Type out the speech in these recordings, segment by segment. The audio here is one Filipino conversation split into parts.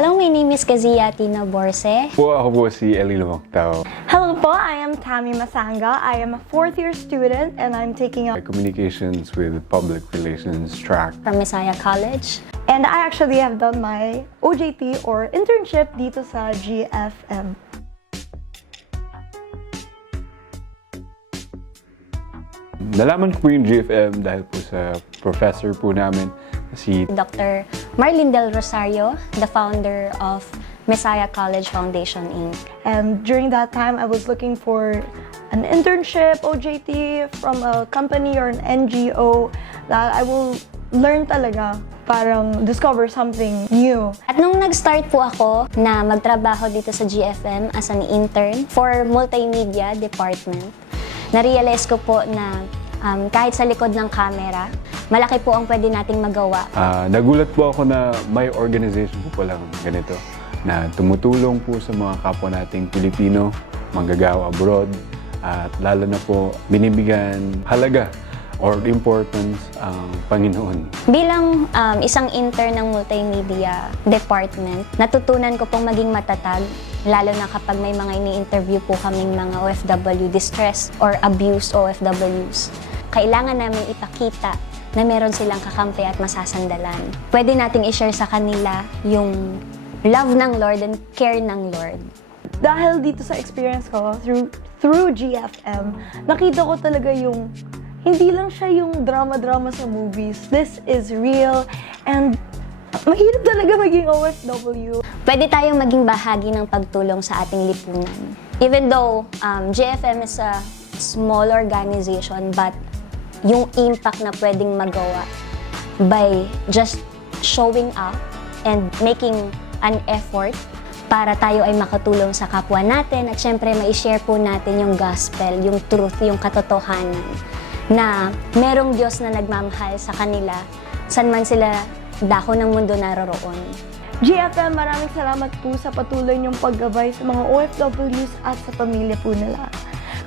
Hello, my name is Kazia Tina Borse. Ako po si Eli Lumactao. Hello po, I am Tammy Masanga. I am a fourth-year student and I'm taking up Communications with Public Relations track. From Messiah College. and I actually have done my OJT or internship dito sa GFM. Nalaman ko po yung GFM dahil po sa professor po namin, si Dr. Marlene Del Rosario, the founder of Messiah College Foundation, Inc. And during that time, I was looking for an internship, OJT, from a company or an NGO that I will learn talaga, parang discover something new. At nung nag-start po ako na magtrabaho dito sa GFM as an intern for multimedia department, na-realize ko po na kahit sa likod ng camera, malaki po ang pwede nating magawa. Nagulat po ako na may organization po palang ganito na tumutulong po sa mga kapwa nating Pilipino, manggagawa abroad, at lalo na po binibigyan halaga or importance ang Panginoon. Bilang isang intern ng multimedia department, natutunan ko pong maging matatag, lalo na kapag may mga ini-interview po kaming mga OFW, distress or abused OFWs. Kailangan namin ipakita na meron silang kakampi at masasandalan. Pwede nating i-share sa kanila yung love ng Lord and care ng Lord. Dahil dito sa experience ko, through GFM, nakita ko talaga yung hindi lang siya yung drama-drama sa movies. This is real and mahirap talaga maging OFW. Pwede tayong maging bahagi ng pagtulong sa ating lipunan. Even though GFM is a small organization, but yung impact na pwedeng magawa by just showing up and making an effort para tayo ay makatulong sa kapwa natin at syempre mai-share po natin yung gospel, yung truth, yung katotohanan na merong Diyos na nagmamahal sa kanila saan man sila dako ng mundo naroroon. GFM, maraming salamat po sa patuloy niyong paggabay sa mga OFWs at sa pamilya po nila.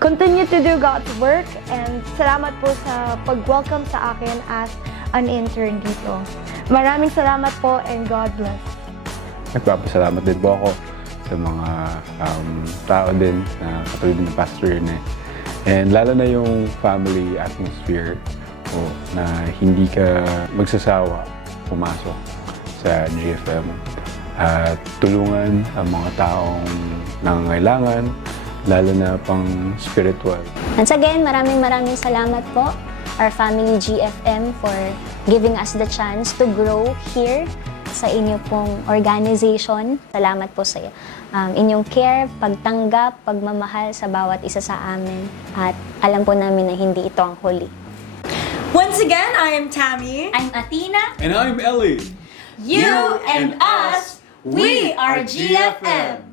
Continue to do God's work and salamat po sa pag-welcome sa akin as an intern dito. Maraming salamat po and God bless. Nagpapasalamat din po ako sa mga tao din na katulad ng Pastor Rene. And lalo na yung family atmosphere o na hindi ka magsasawa pumasok sa GFM at tulungan ang mga taong nangangailangan, lalo na pang spiritual. Once again, maraming salamat po, our family GFM, for giving us the chance to grow here sa inyo pong organization. Salamat po sa inyong care, pagtanggap, pagmamahal sa bawat isa sa amin. At alam po namin na hindi ito ang huli. Once again, I am Tammy. I'm Athena. And I'm Ellie. You and us, we are GFM.